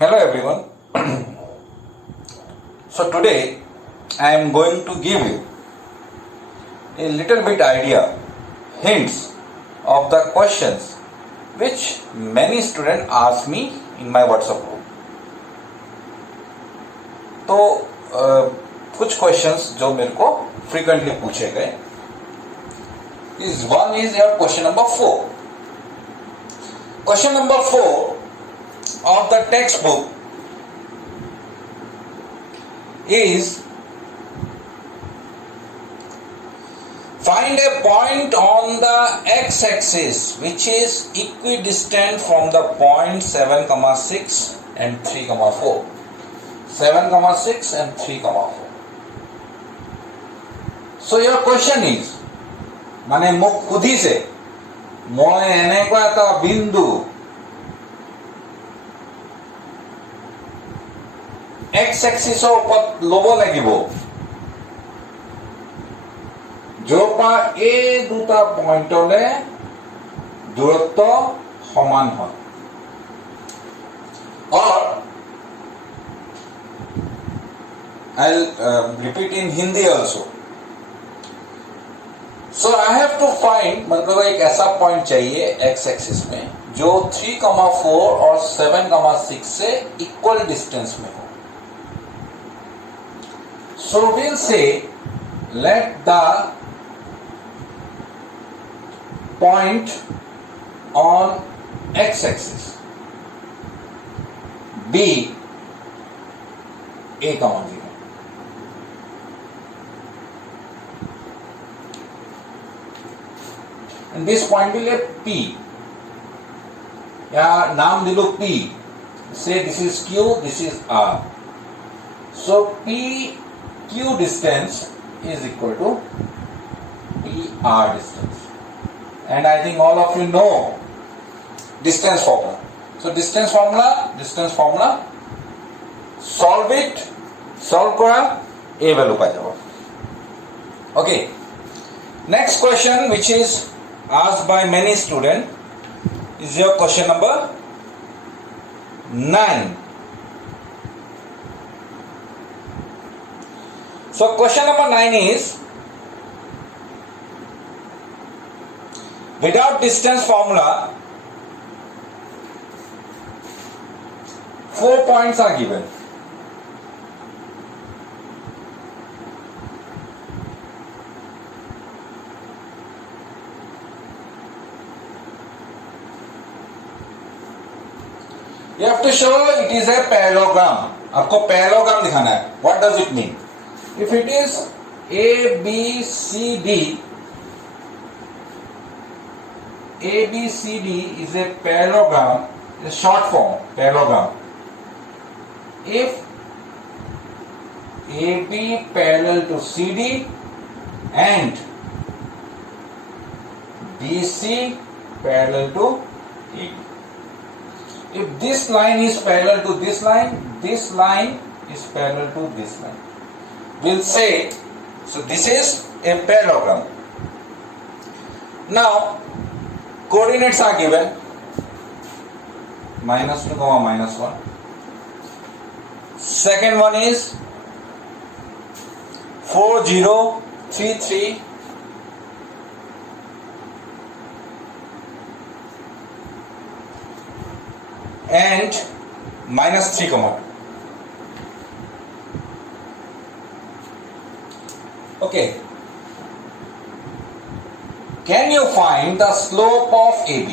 Hello everyone. So today I am going to give you a little bit idea, hints of the questions which many students ask me in my WhatsApp group. तो कुछ questions जो मेरे को frequently पूछे गए is one is your question number 4. Question number 4 of the textbook is find a point on the x-axis which is equidistant from the point 7,6 and 3,4. 7,6 and 3,4. So your question is মানে মোক সুধিছে মই এনেকুৱা এটা বিন্দু x एक्सिसर ऊपर लব লাগিব जोपा ए दुटा पॉइंटले दूरत्व समान হয় और I'll repeat in Hindi also. So I have to find मतलब एक ऐसा पॉइंट चाहिए एक्स एक्सिस में जो 3,4 और 7,6 से इक्वल डिस्टेंस में हो. So we'll say let the point on x-axis be a comma 0. And this point will be P. या नाम दिलो P. Say this is Q, this is R. So P Q distance is equal to PR distance, and I think all of you know distance formula. So distance formula, solve it, solve kora a value pai jabo. Okay, next question which is asked by many students is your question number 9. So question number 9 is without distance formula 4 points are given. You have to show it is a parallelogram. आपको parallelogram दिखाना है. What does it mean? If it is A, B, C, D, A, B, C, D is a parallelogram, a short form parallelogram. If AB parallel to CD and BC parallel to AD. If this line is parallel to this line is parallel to this line. We'll say, so this is a parallelogram. Now, coordinates are given -2, -1. Second one is 4, 0, 3, 3. And -3, okay. Can you find the slope of AB?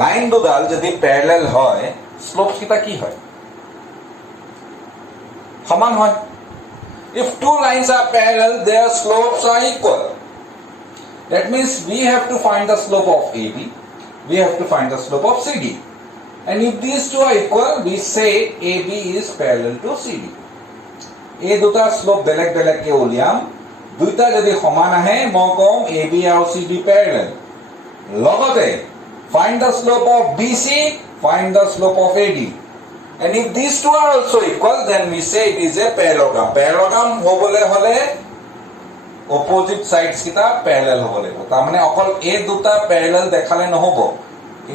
Line দুডাল যদি parallel হয় slope কিটা কি হয়? সমান হয়. If two lines are parallel their slopes are equal. That means we have to find the slope of AB. We have to find the slope of CD. And if these two are equal we say AB is parallel to CD. এই দুটা slope বেলেগ বেলেগ কে উলিয়াম দুইটা যদি সমান আহে মই কম AB আৰু CD প্যারালাল লগতে find the slope of BC, find the slope of AD, and if these two are also equal then we say it is a parallelogram. Parallelogram হবলে হলে opposite sides কিটা parallel হ'ব লাগিব তাৰ মানে অকল এই দুটা parallel দেখালে নহব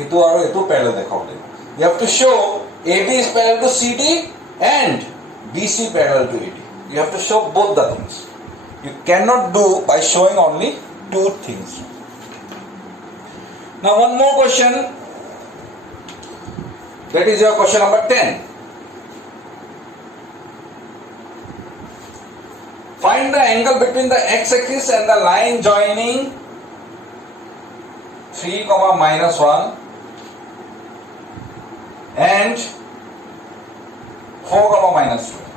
এটো আৰু এটো parallel দেখাব লাগিব. You have to show AB is parallel to CD and BC parallel to AD. You have to show both the things. You cannot do by showing only two things. Now one more question. That is your question number 10. Find the angle between the x-axis and the line joining 3, -1 and 4, -2.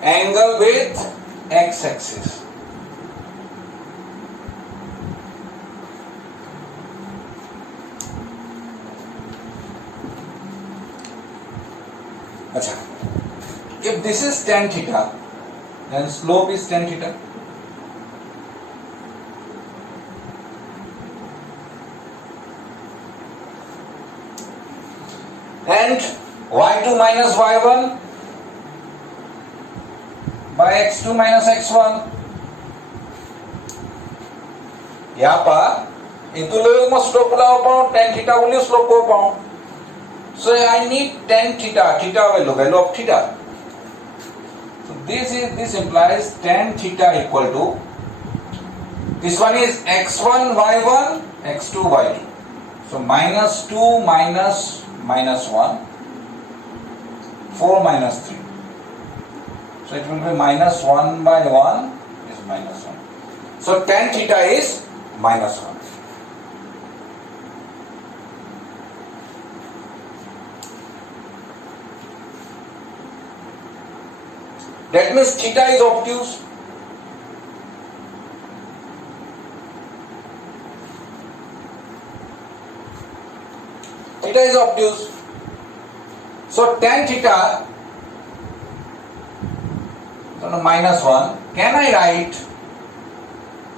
Angle with x-axis. Achha. If this is tan theta, then slope is tan theta. And y2 minus y1 by x2 minus x1. यहाँ पर इतु लोग मैं slope लाओ पाऊँ tan theta वाली slope को पाऊँ. So I need tan theta value of theta. So this implies tan theta equal to, this one is x1 y1 x2 y2. So -2 minus -1, 4 minus 3. So it will be -1 by 1 is -1. So tan theta is -1. That means theta is obtuse. Theta is obtuse. So tan theta, so -1. Can I write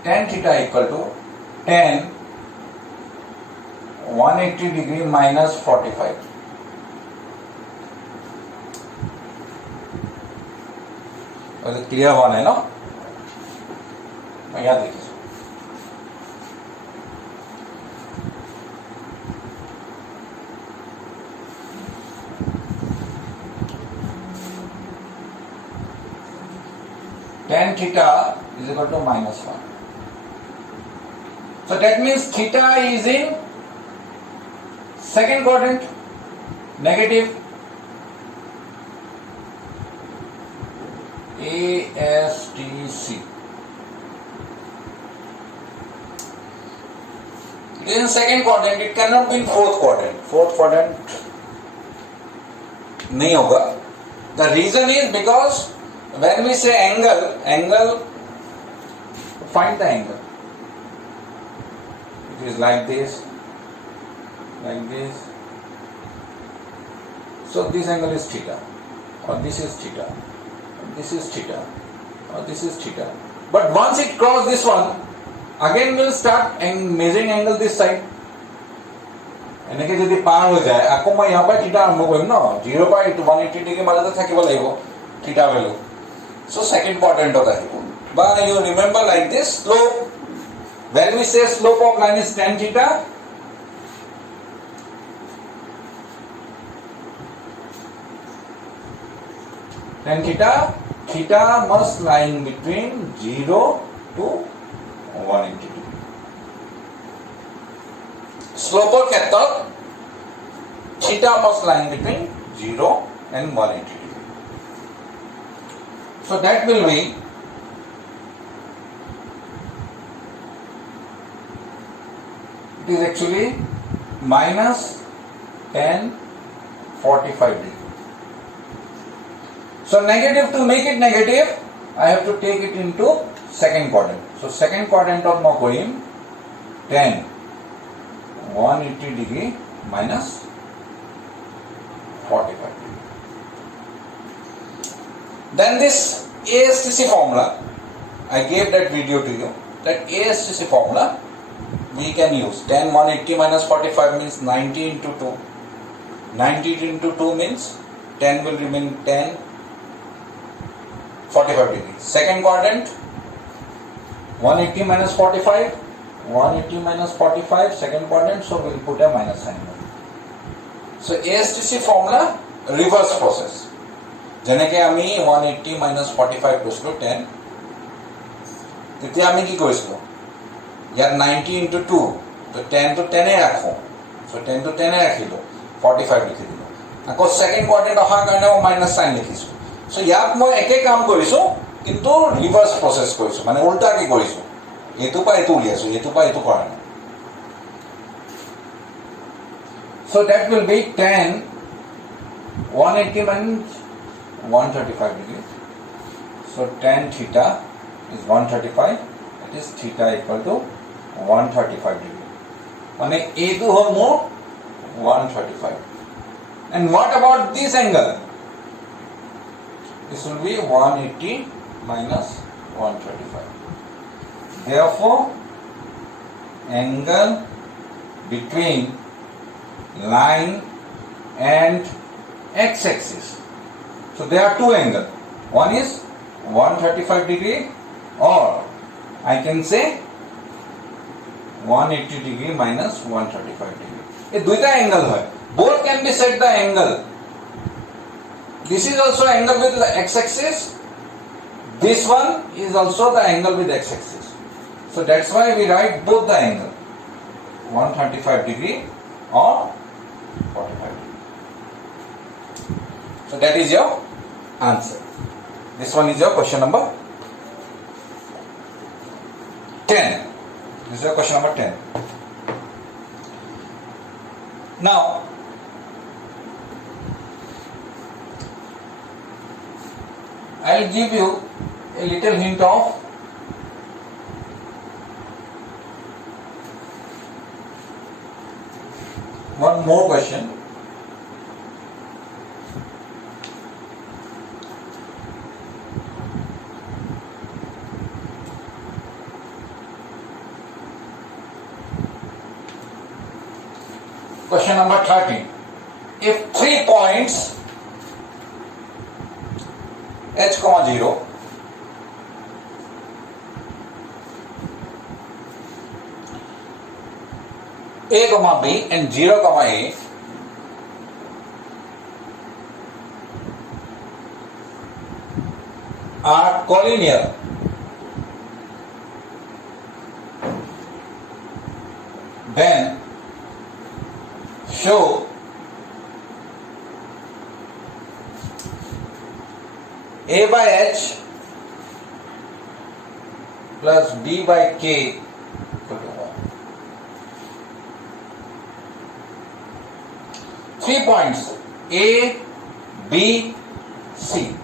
tan theta equal to tan 180 degree minus 45? Clear one है ना? मैं याद देखिए. Tan theta is equal to -1. So that means theta is in second quadrant, negative. ASTC. It is in second quadrant. It cannot be in fourth quadrant. Fourth quadrant नहीं होगा. The reason is because when we say angle, find the angle. It is like this. So this angle is theta, or this is theta. This is theta, or this is theta. But once it crosses this one, again we'll start measuring angle this side. এনেকে যদি পার হয়ে যায়, আকৌ মই ইয়াৰ পৰা theta আৰম্ভ কৰিম ন, 0 পৰা 180 ডিগ্ৰী মাজতে থাকিব লাগিব থিটা ভ্যালু. So second quadrantত আহিব. But you remember like this, slope, when we say slope of line is tan theta, tan theta must lie in between 0 to 180 degree. Slope or ক্ষেত্ৰত theta must lie in between 0 and 180 degree. So that will be it is actually minus tan 45 degree. So negative, to make it negative, I have to take it into second quadrant. So second quadrant of মই কৰিম tan 180 degree minus 45 degree. Then this ASTC formula, I gave that video to you. That ASTC formula we can use. 10 180 minus 45 means 90 into 2. 90 into 2 means 10 will remain 10 45 degrees. Second quadrant, 180 minus 45, 180 minus 45, second quadrant, so we'll put a minus sign. So ASTC formula reverse process. যেনেকে আমি 180 minus 45 কৈছিলো 10, তেতিয়া আমি কি কৰিছিলো, ইয়াত 90 into 2, তো 10 to 10 এ ৰাখো, so 10 to 10 এ ৰাখিলো, 45 লিখি দিলো, আকৌ সেকেন্ড কোয়াড্রেন্ট অহাৰ কাৰণে মাইনাস সাইন লিখিছো। সো ইয়াত মই একে কাম কৰিছো কিন্তু ৰিভার্স প্ৰসেস কৰিছো, মানে উল্টা কি কৰিছো, এটো পা এটো উলিয়াছো, এটো পা এটো কৰা নাই। So that will be 10 180 means 135 degrees. So tan theta is 135. That is theta equal to 135 degree. মানে এইটো হল মোৰ 135. And what about this angle? This will be 180 minus 135. Therefore, angle between line and x-axis. So there are two angles. One is 135 degree, or I can say 180 degree minus 135 degree. ये दुईटा angle है. Both can be set the angle. This is also angle with x-axis. This one is also the angle with x-axis. So that's why we write both the angle, 135 degree or 45 degree. So that is your answer. This one is your question number 10. This is your question number 10. Now, I will give you a little hint of one more question. Question number 13. If 3 points h, 0 a, b and 0, a are collinear, then show a by h plus b by k equal to 1. 3 points A, B, C.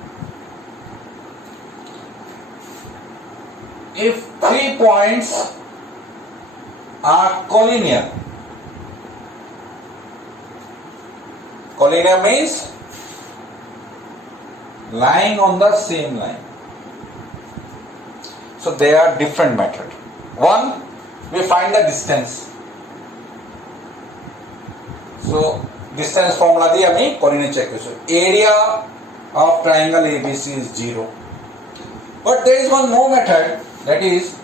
If 3 points are collinear, collinear means lying on the same line. So they are different method. One, we find the distance. So distance formula di ami collinear check korisu. Area of triangle ABC is 0. But there is one more method, that is,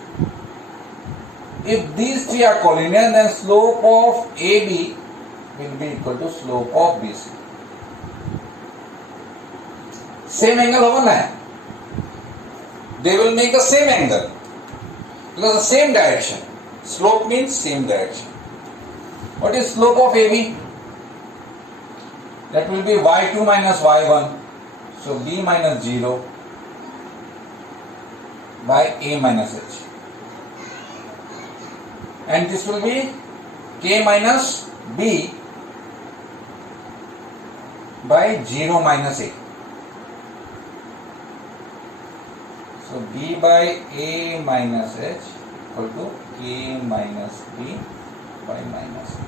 if these three are collinear, then slope of AB will be equal to slope of BC. Same angle hoga na, they will make the same angle because the same direction. Slope means same direction. What is slope of AB? That will be y2 minus y1, so b minus 0 by a minus h, and this will be k minus b by 0 minus a. So b by a minus h equal to k minus b by minus a.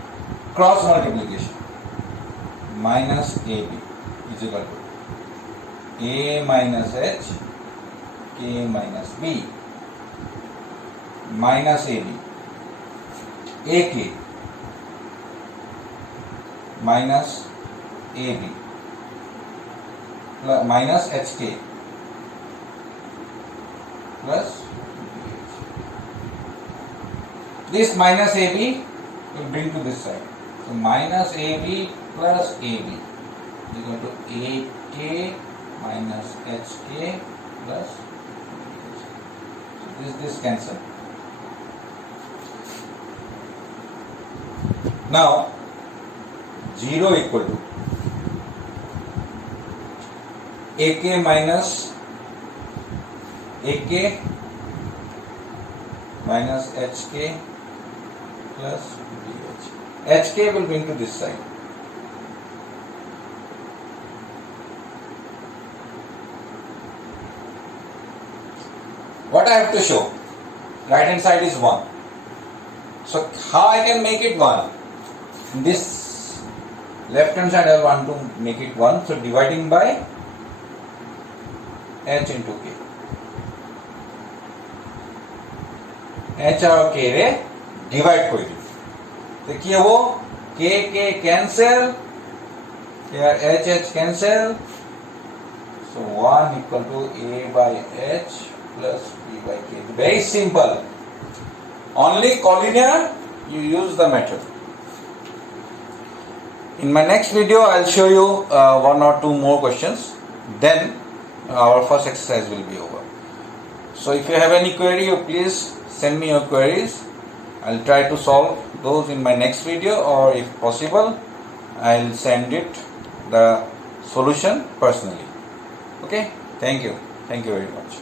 Cross multiplication, minus ab is equal to A minus H, K minus B, minus AB, AK minus AB plus minus HK plus BH. This minus AB will bring to this side. So minus AB plus AB is equal to AK minus HK plus BH. So this cancel. Now 0 equal to AK minus AK minus HK plus BH. HK will bring to this side. What I have to show? Right hand side is 1. So how I can make it 1? In this left hand side I want to make it 1. So dividing by H into K. H और K रे divide कोई भी. देखिए वो K cancel, here H cancel. So 1 equal to A by H plus B by K. Very simple. Only collinear you use the method. In my next video I'll show you 1 or 2 more questions. Then our first exercise will be over. So if you have any query, you please send me your queries. I'll try to solve those in my next video, or if possible I'll send it the solution personally. Okay, thank you very much.